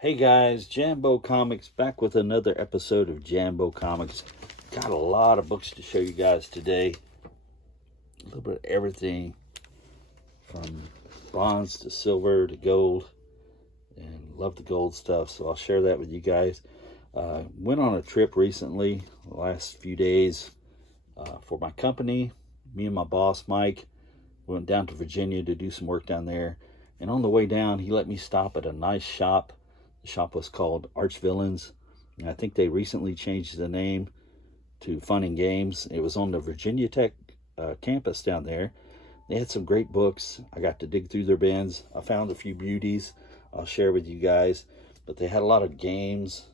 Hey guys, Jambo Comics back with another episode of Jambo Comics. Got a lot of books to show you guys today. A little bit of everything from bronze to silver to gold. And love the gold stuff, so I'll share that with you guys. Went on a trip recently, the last few days, for my company. Me and my boss, Mike, went down to Virginia to do some work down there. And on the way down, he let me stop at a nice shop. The shop was called Arch Villains, and I think they recently changed the name to Fun and Games. It was on the Virginia Tech campus down there. They had some great books. I got to dig through their bins. I found a few beauties I'll share with you guys, but they had a lot of games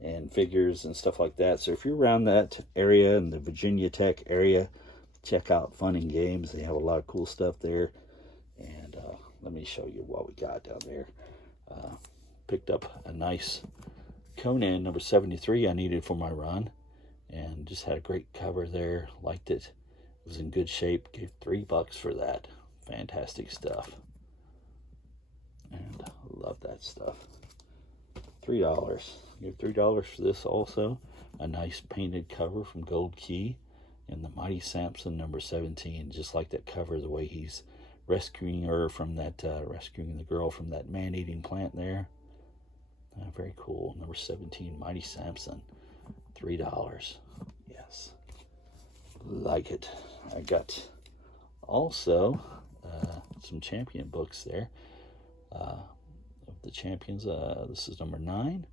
and figures and stuff like that. So if you're around that area in the Virginia Tech area, check out Fun and Games. They have a lot of cool stuff there. And let me show you what we got down there. Picked up a nice Conan number 73 I needed for my run, and just had a great cover there. Liked it. It was in good shape. Gave $3 for that. Fantastic stuff. And I love that stuff. $3. Gave $3 for this also. A nice painted cover from Gold Key, and the Mighty Samson number 17. Just like that cover, the way he's rescuing her from that, rescuing the girl from that man-eating plant there. Very cool. Number 17, Mighty Samson. $3. Yes. Like it. I got also some champion books there. Of the champions. This is number 9.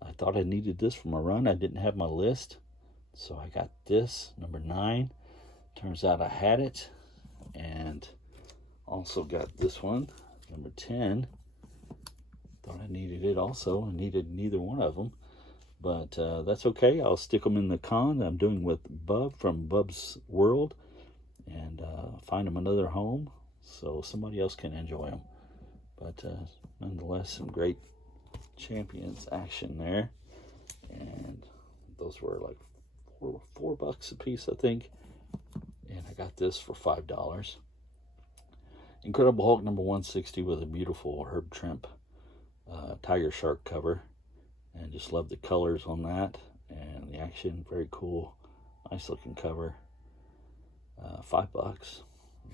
I thought I needed this for my run. I didn't have my list, so I got this, number 9. Turns out I had it. And also got this one, number 10. Thought I needed it also. I needed neither one of them, but that's okay. I'll stick them in the con I'm doing with Bub from Bub's World, and find them another home so somebody else can enjoy them. But nonetheless, some great champions action there, and those were like $4 a piece, I think. And I got this for $5. Incredible Hulk number 160 with a beautiful Herb Trimp tiger shark cover, and just love the colors on that and the action. Very cool, nice looking cover. $5.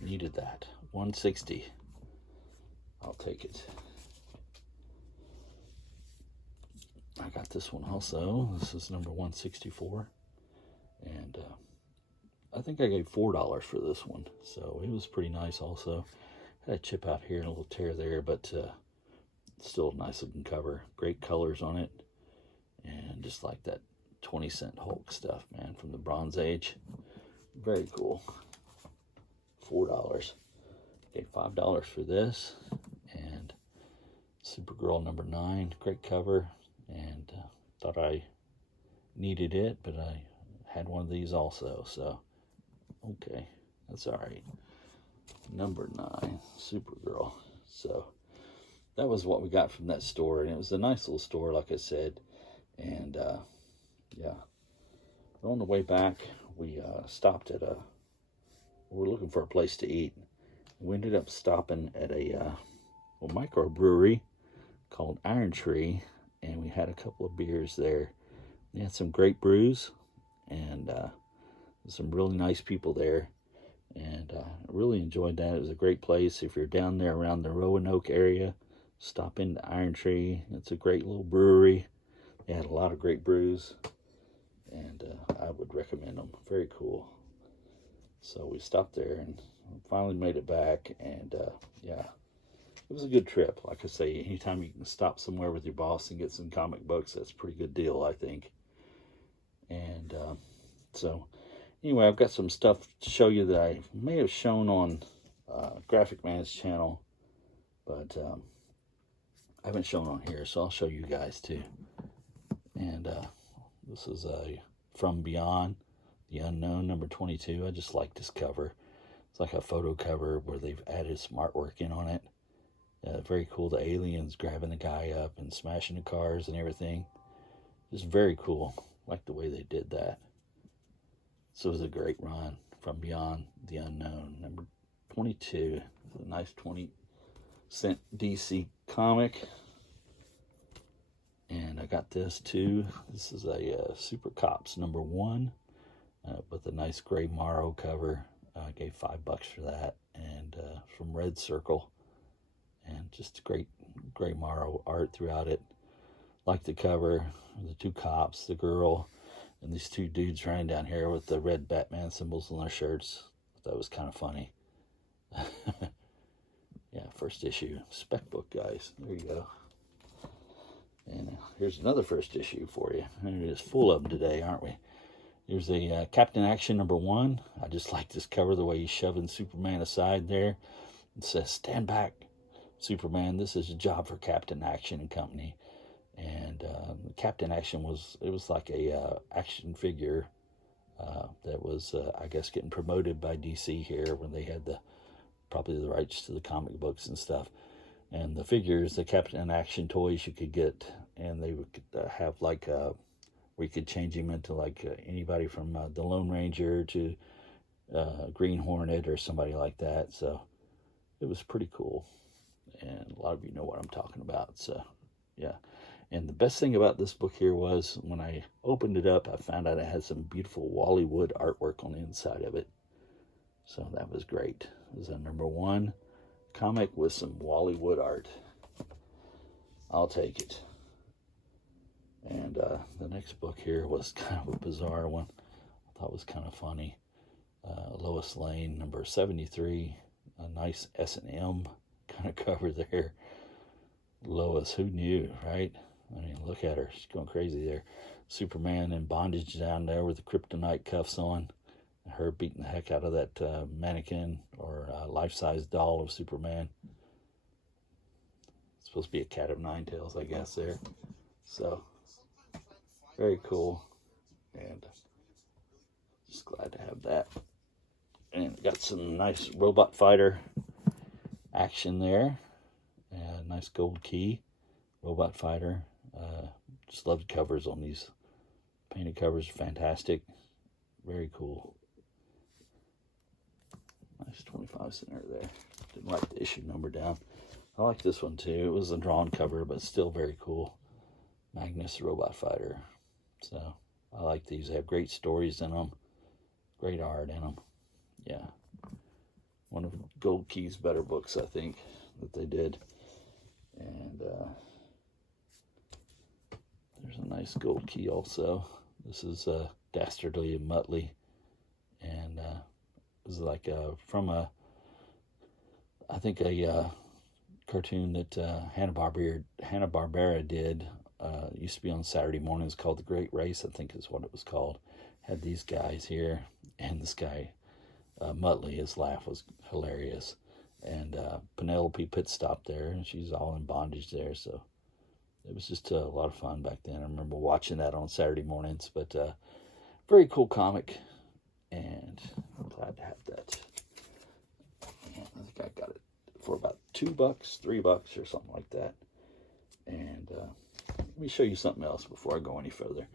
Needed that. 160. I'll take it. I got this one also. This is number 164, and I think I gave $4 for this one, so it was pretty nice also. Had a chip out here and a little tear there, but still a nice looking cover. Great colors on it, and just like that 20-cent Hulk stuff, man, from the Bronze Age. Very cool. $4. Paid $5 for this, and Supergirl number 9. Great cover, and thought I needed it, but I had one of these also, so okay, that's all right. Number 9, Supergirl. So that was what we got from that store, and it was a nice little store, like I said. And yeah, on the way back, we stopped at we were looking for a place to eat. We ended up stopping at a microbrewery called Iron Tree, and we had a couple of beers there. They had some great brews, and some really nice people there, and I really enjoyed that. It was a great place. If you're down there around the Roanoke area, stop into Iron Tree. It's a great little brewery. They had a lot of great brews, and I would recommend them. Very cool. So we stopped there and finally made it back, and yeah, it was a good trip. Like I say, anytime you can stop somewhere with your boss and get some comic books, that's a pretty good deal, I think. And so anyway, I've got some stuff to show you that I may have shown on Graphic Man's channel, but I haven't shown on here, so I'll show you guys too. And this is a From Beyond the Unknown number 22. I just like this cover. It's like a photo cover where they've added some artwork in on it. Very cool. The aliens grabbing the guy up and smashing the cars and everything. Just very cool. Like the way they did that. So it was a great run. From Beyond the Unknown number 22. It's a nice 20-cent DC comic. got this too. This is a Super Cops #1 with a nice gray Morrow cover. I gave $5 for that, and from Red Circle, and just great gray Morrow art throughout it. Like the cover, the two cops, the girl, and these two dudes running down here with the red Batman symbols on their shirts. That was kind of funny. Yeah, first issue. Spec book, guys. There you go. And here's another first issue for you. We're just full of them today, aren't we? Here's a Captain Action #1. I just like this cover, the way he's shoving Superman aside there. It says, "Stand back, Superman. This is a job for Captain Action and Company." And Captain Action was like a action figure that was, I guess, getting promoted by DC here when they had probably the rights to the comic books and stuff. And the figures, the Captain Action toys you could get, and they would have like, where you could change him into like anybody from the Lone Ranger to Green Hornet or somebody like that. So it was pretty cool. And a lot of you know what I'm talking about. So, yeah. And the best thing about this book here was when I opened it up, I found out it had some beautiful Wally Wood artwork on the inside of it. So that was great. It was a #1 comic with some Wally Wood art. I'll take it. And the next book here was kind of a bizarre one. I thought was kind of funny. Lois Lane, #73. A nice S&M kind of cover there. Lois, who knew, right? I mean, look at her. She's going crazy there. Superman in bondage down there with the kryptonite cuffs on. Her beating the heck out of that mannequin or life-size doll of Superman. It's supposed to be a cat of nine tails, I guess, there. So, very cool. And just glad to have that. And got some nice robot fighter action there. Nice gold key. Robot fighter. Just loved covers on these. Painted covers, fantastic. Very cool. Nice 25 center there. Didn't write the issue number down. I like this one too. It was a drawn cover, but still very cool. Magnus Robot Fighter. So I like these. They have great stories in them. Great art in them. Yeah. One of Gold Key's better books, I think, that they did. And there's a nice Gold Key also. This is Dastardly and Muttley. And this is like from I think a cartoon that Hanna-Barbera did. Used to be on Saturday mornings, called The Great Race, I think is what it was called. Had these guys here, and this guy, Muttley, his laugh was hilarious. And Penelope Pit stopped there, and she's all in bondage there, so it was just a lot of fun back then. I remember watching that on Saturday mornings, but very cool comic, and I'm glad to have that. And I think I got it for about $2, $3 or something like that. And let me show you something else before I go any further.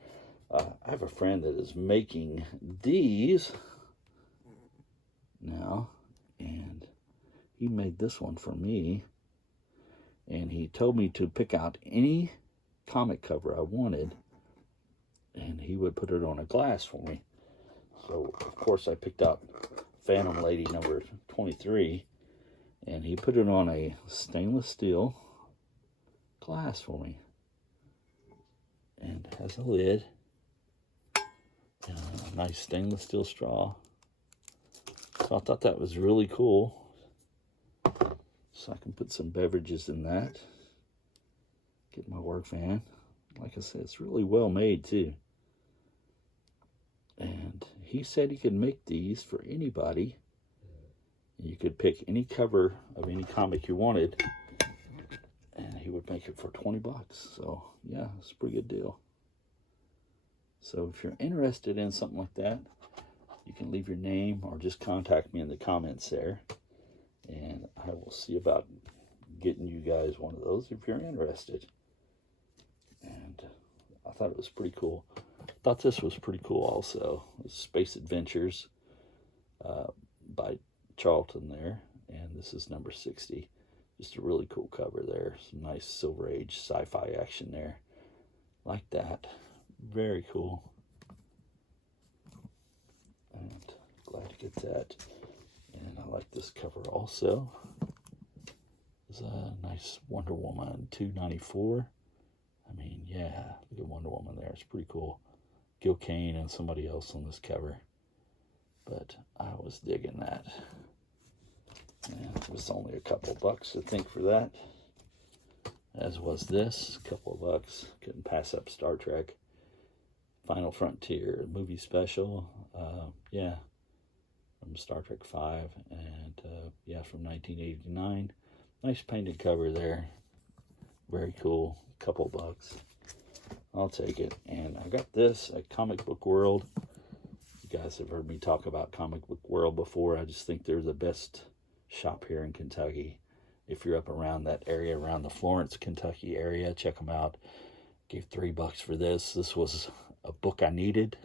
I have a friend that is making these now, and he made this one for me, and he told me to pick out any comic cover I wanted, and he would put it on a glass for me. So, of course, I picked out Phantom Lady #23, and he put it on a stainless steel glass for me. And it has a lid, and a nice stainless steel straw. So I thought that was really cool. So I can put some beverages in that. Get my work van. Like I said, it's really well made too. And he said he could make these for anybody. You could pick any cover of any comic you wanted, and he would make it for $20. So yeah, it's a pretty good deal. So if you're interested in something like that, you can leave your name or just contact me in the comments there, and I will see about getting you guys one of those if you're interested. And I thought it was pretty cool. I thought this was pretty cool also. Space Adventures by Charlton there, and this is number 60. Just a really cool cover there. Some nice Silver Age sci-fi action there. Like that. Very cool. And glad to get that. And I like this cover also. It's a nice Wonder Woman 294. I mean, yeah, look at Wonder Woman there. It's pretty cool. Gil Kane and somebody else on this cover. But I was digging that. And it was only a couple bucks, I think, for that. As was this, a couple of bucks. Couldn't pass up Star Trek. Final Frontier movie special. Yeah, from Star Trek 5. And yeah, from 1989. Nice painted cover there. Very cool. Couple bucks. I'll take it. And I got this at Comic Book World. You guys have heard me talk about Comic Book World before. I just think they're the best shop here in Kentucky. If you're up around that area, around the Florence, Kentucky area, check them out. Gave $3 for this. This was a book I needed.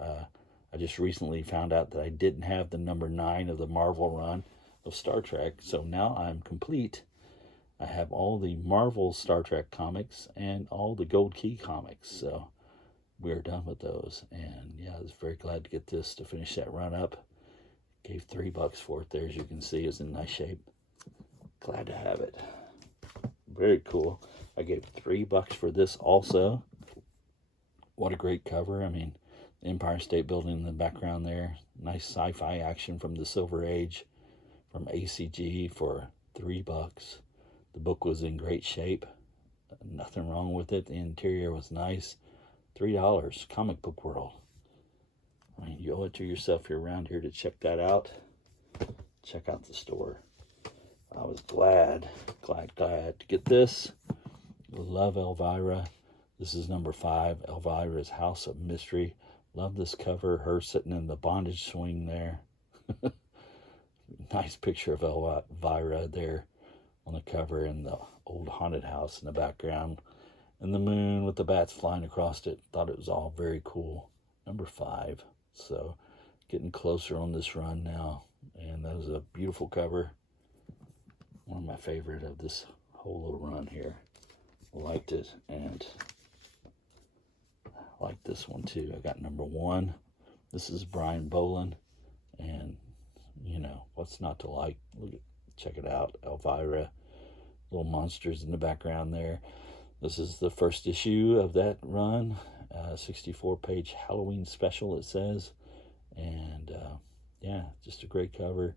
I just recently found out that I didn't have the number 9 of the Marvel run of Star Trek. So now I'm complete. I have all the Marvel Star Trek comics and all the Gold Key comics. So we're done with those. And yeah, I was very glad to get this to finish that run up. Gave $3 for it there. As you can see, it's in nice shape. Glad to have it. Very cool. I gave $3 for this also. What a great cover. I mean, the Empire State Building in the background there. Nice sci-fi action from the Silver Age from ACG for $3. The book was in great shape. Nothing wrong with it. The interior was nice. $3. Comic Book World. I mean, you owe it to yourself. You're around here to check that out. Check out the store. I was glad to get this. Love Elvira. This is number 5, Elvira's House of Mystery. Love this cover. Her sitting in the bondage swing there. Nice picture of Elvira there on the cover, and the old haunted house in the background. And the moon with the bats flying across it. Thought it was all very cool. Number 5. So getting closer on this run now. And that was a beautiful cover. One of my favorite of this whole little run here. Liked it, and I like this one too. I got number 1. This is Brian Boland, and you know what's not to like. Check it out, Elvira. Little monsters in the background there. This is the first issue of that run. 64-page Halloween special, it says, and yeah, just a great cover.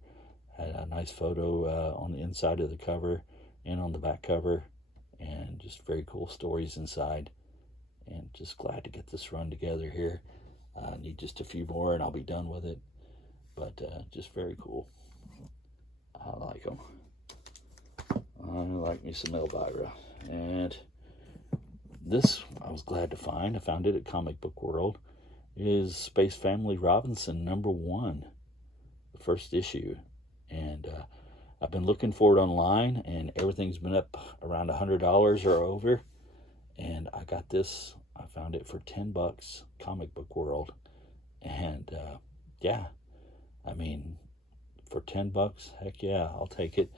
Had a nice photo on the inside of the cover and on the back cover, and just very cool stories inside. And just glad to get this run together here. I need just a few more and I'll be done with it, but just very cool. I like them. I like me some Elvira. And this I was glad to find. I found it at Comic Book World. It is Space Family Robinson number 1, the first issue. And I've been looking for it online, and everything's been up around $100 or over. And I got this. I found it for $10, Comic Book World. And yeah, I mean, for $10, heck yeah, I'll take it.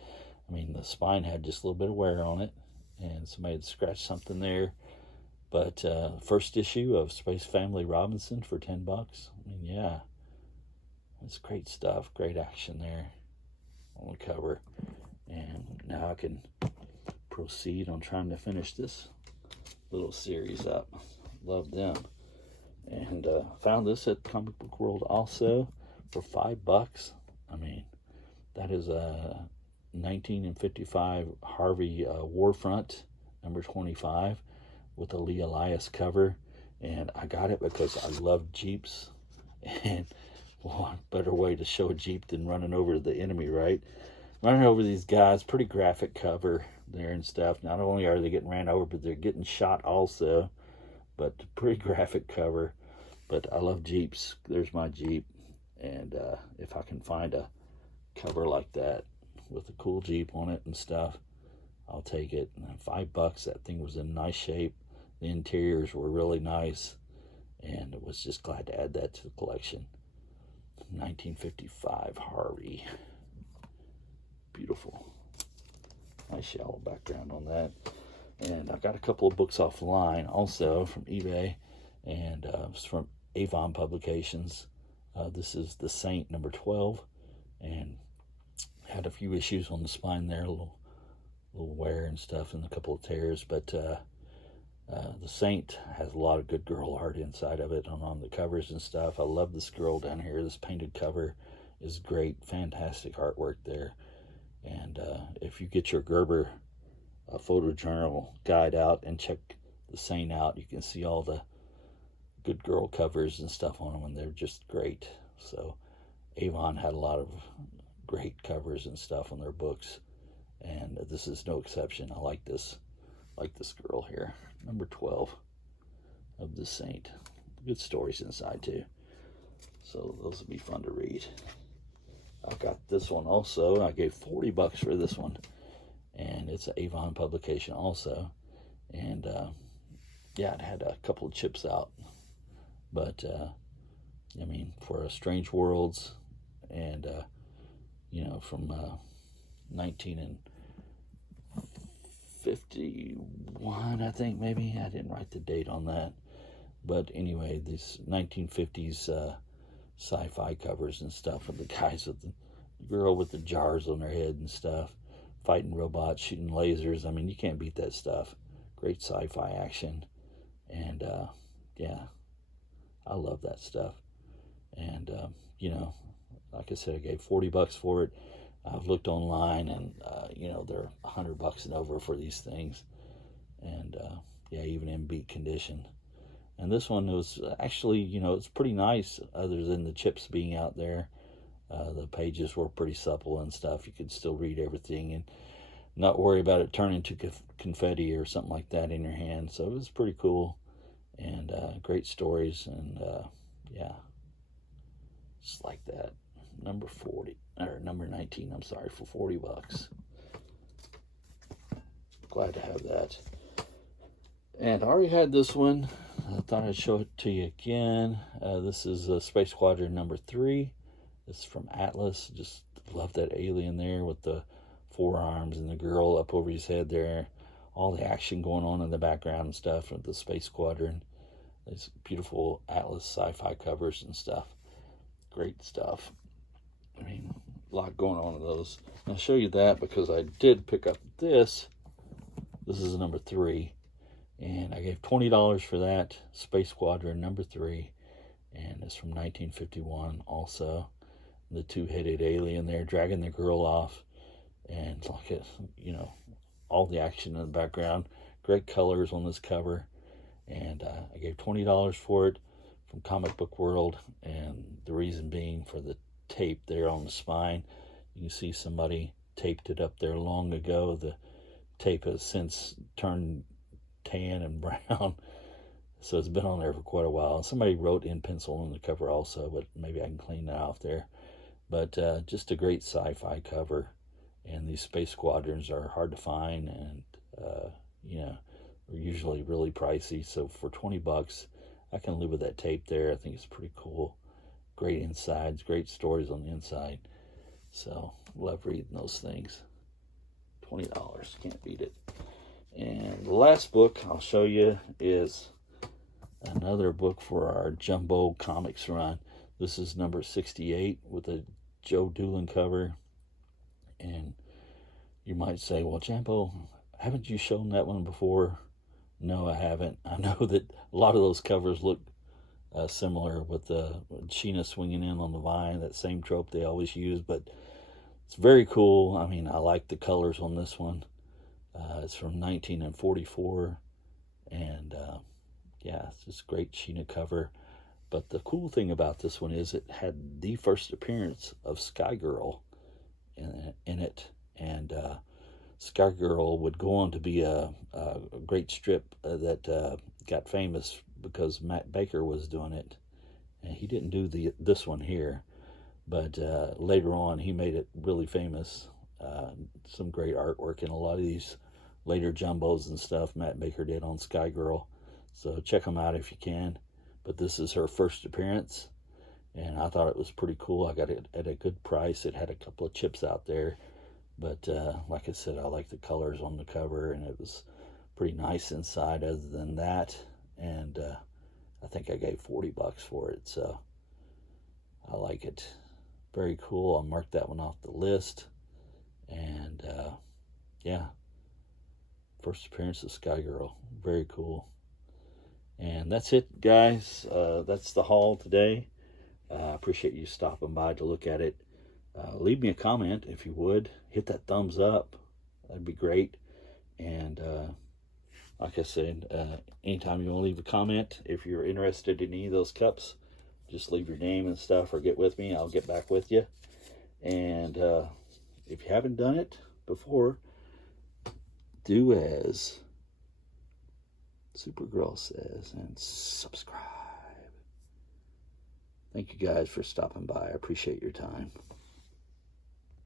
I mean, the spine had just a little bit of wear on it, and somebody had scratched something there. But first issue of Space Family Robinson for $10. I mean, yeah, it's great stuff. Great action there on the cover. And now I can proceed on trying to finish this little series up. Love them. And found this at Comic Book World also for $5. I mean, that is a 1955 Harvey Warfront number 25 with a Lee Elias cover. And I got it because I love Jeeps, and what better way to show a Jeep than running over the enemy, right? Running over these guys. Pretty graphic cover there and stuff. Not only are they getting ran over, but they're getting shot also. But pretty graphic cover. But I love Jeeps. There's my Jeep. And if I can find a cover like that with a cool Jeep on it and stuff, I'll take it. And $5. That thing was in nice shape. The interiors were really nice. And I was just glad to add that to the collection. 1955 Harvey. Beautiful. Nice shallow background on that. And I got a couple of books offline also from eBay, and it's from Avon Publications. This is The Saint number 12, and had a few issues on the spine there, a little wear and stuff, and a couple of tears. But The Saint has a lot of good girl art inside of it on the covers and stuff. I love this girl down here. This painted cover is great, fantastic artwork there. And if you get your Gerber photojournal guide out and check The Saint out, you can see all the good girl covers and stuff on them, and they're just great. So Avon had a lot of great covers and stuff on their books, and this is no exception. I like this girl here, number 12 of The Saint. Good stories inside too, so those will be fun to read. I got this one also. I gave $40 for this one, and it's an Avon publication also. And yeah, it had a couple of chips out, but I mean, for Strange Worlds, and you know, from 1951, I think, maybe. I didn't write the date on that, but anyway, these 1950s sci-fi covers and stuff, with the guys with the girl with the jars on their head and stuff, fighting robots, shooting lasers. I mean, you can't beat that stuff. Great sci-fi action, and yeah, I love that stuff. And you know, like I said, I gave $40 for it. I've looked online, and you know, they're $100 and over for these things, and yeah, even in beat condition. And this one was actually, you know, it's pretty nice, other than the chips being out there. The pages were pretty supple and stuff. You could still read everything and not worry about it turning to confetti or something like that in your hand. So it was pretty cool, and great stories, and yeah, just like that. Number 19, I'm sorry, for $40. Glad to have that. And I already had this one. I thought I'd show it to you again. This is Space Squadron number 3. It's from Atlas. Just love that alien there with the forearms and the girl up over his head there. All the action going on in the background and stuff of the Space Squadron. These beautiful Atlas sci-fi covers and stuff. Great stuff. I mean, a lot going on in those. And I'll show you that because I did pick up this. This is number 3. And I gave $20 for that. Space Squadron number 3. And it's from 1951 also. The two-headed alien there dragging the girl off. And like it, you know, all the action in the background. Great colors on this cover. And I gave $20 for it from Comic Book World. And the reason being for the tape there on the spine. You can see somebody taped it up there long ago. The tape has since turned tan and brown, so it's been on there for quite a while. Somebody wrote in pencil on the cover also, but maybe I can clean that off there. But just a great sci-fi cover, and these space squadrons are hard to find, and you know, are usually really pricey. So for $20, I can live with that tape there. I think it's pretty cool. Great insides, great stories on the inside. So love reading those things. $20, can't beat it. And the last book I'll show you is another book for our Jumbo Comics run. This is number 68 with a Joe Doolin cover. And you might say, well, Jumbo, haven't you shown that one before? No, I haven't. I know that a lot of those covers look similar with Sheena swinging in on the vine, that same trope they always use, but it's very cool. I mean, I like the colors on this one. It's from 1944, and yeah, it's just a great Sheena cover. But the cool thing about this one is it had the first appearance of Sky Girl in it, and Sky Girl would go on to be a great strip that got famous because Matt Baker was doing it, and he didn't do this one here, but later on he made it really famous. Some great artwork in a lot of these later jumbos and stuff Matt Baker did on Sky Girl, so check them out if you can. But this is her first appearance, and I thought it was pretty cool. I got it at a good price. It had a couple of chips out there, but like I said, I like the colors on the cover, and it was pretty nice inside other than that. And I think I gave 40 bucks for it, so I like it. Very cool. I'll mark that one off the list. And yeah, first appearance of Sky Girl. Very cool. And that's it, guys. That's the haul today. I appreciate you stopping by to look at it. Leave me a comment if you would. Hit that thumbs up. That'd be great. And like I said, anytime you want to leave a comment, if you're interested in any of those cups, just leave your name and stuff or get with me. I'll get back with you. And if you haven't done it before, do as Supergirl says and subscribe. Thank you guys for stopping by. I appreciate your time.